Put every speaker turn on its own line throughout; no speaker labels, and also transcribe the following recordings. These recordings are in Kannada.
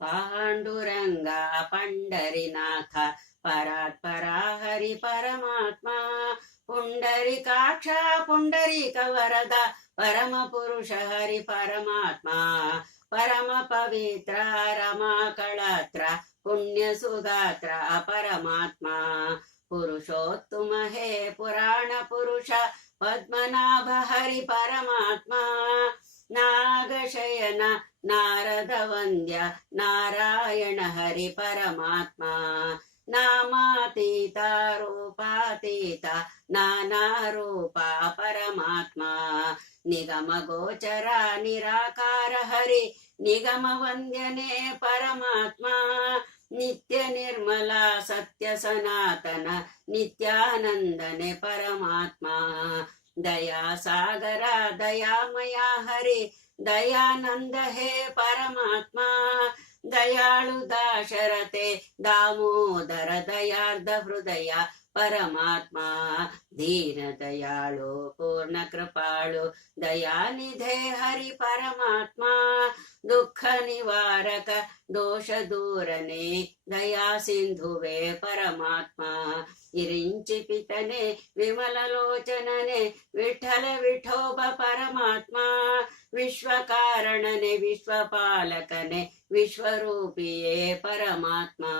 ಪಾಂಡುರಂಗ ಪಂಡರಿನಾಥ ಪರಾತ್ಪರ ಹರಿ ಪರಮಾತ್ಮ ಪುಂಡರಿಕಾಕ್ಷ ಪುಂಡರೀಕ ವರದ ಪರಮ ಪುರುಷ ಹರಿ ಪರಮಾತ್ಮ, ಪರಮ ಪವಿತ್ರ ರಮಾ ಕಳತ್ರ, ಪುಣ್ಯ ಸುಗಾತ್ರ ಪರಮಾತ್ಮ ಪುರುಷೋತ್ತಮ ಹೇ ಪುರಾಣ ಪುರುಷ ಪದ್ಮನಾಭ ಹರಿ ಪರಮಾತ್ಮ, ನಾಗಶಯನ ನಾರದ ವಂದ್ಯ ನಾರಾಯಣ ಹರಿ ಪರಮಾತ್ಮ, ನಾಮಾತೀತ ರೂಪಾತೀತ ನಾನಾ ರೂಪ ಪರಮಾತ್ಮ. ನಿಗಮ ಗೋಚರ ನಿರಾಕಾರ ಹರಿ ನಿಗಮ ವಂದ್ಯನೇ ಪರಮಾತ್ಮ. ನಿತ್ಯ ನಿರ್ಮಲ ಸತ್ಯ ಸನಾತನ ನಿತ್ಯಾನಂದನೆ ಪರಮಾತ್ಮ. ದಯಾ ಸಾಗರ ದಯಾಮಯ ಹರಿ ದಯಾನಂದ ಹೇ ಪರಮಾತ್ಮ, ದಯಾಳು ದಾಶರತೆ ದಾಮೋದರ ದಯಾರ್ಧ ಹೃದಯ ಪರಮಾತ್ಮ. ದೀನ ದಯಾಳು, ಪೂರ್ಣ ಕೃಪಾಳು, ದಯಾನಿಧೆ ಹರಿ ಪರಮಾತ್ಮ. ದುಃಖ ನಿವಾರಕ, ದೋಷ ದೂರನೆ, ದಯಾ ಸಿಂಧುವೆ ಪರಮಾತ್ಮ. ಇರಿಂಚಿ ಪಿತನೆ, ವಿಮಲ ಲೋಚನನೆ, ವಿಠಲ ವಿಠೋಬ ಪರಮಾತ್ಮ. विश्वकारणने विश्वपालकने विश्वरूपिये परमात्मा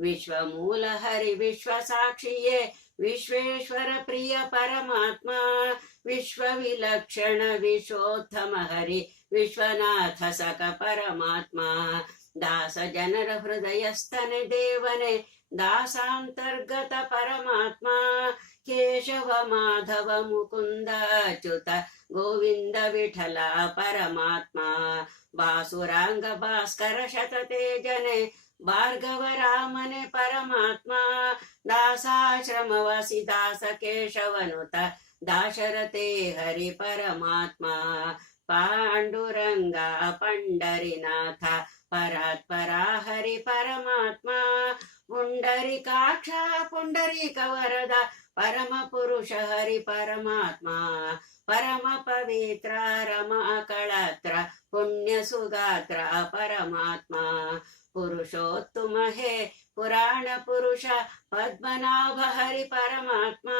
विश्वमूल हरि विश्व विश्वसाक्षिये विश्वेश्वर प्रिय परमात्मा विश्वविलक्षण विश्वोत्तम हरि विश्वनाथ सक परमात्मा दास जनर हृदयस्तने देवने दासान्तर्गत परमात्मा केशव माधव मुकुन्द च्युत गोविन्द विठल परमात्मा बासुराङ्ग भास्कर शत जने भार्गव रामने परमात्मा दासाश्रमवसि दास केशवनुत दाशरते हरि परमात्मा पाण्डुरङ्गा पण्डरिनाथ परात्परा हरि परमात्मा। वरद परम पुष हरि परमात्मा। परमपवित्र रम अकळत्र पुण्यसुगात्र परमात्मा। पुरुषोत्तम हे पुराणपुरुष पद्मनाभ हरि परमात्मा।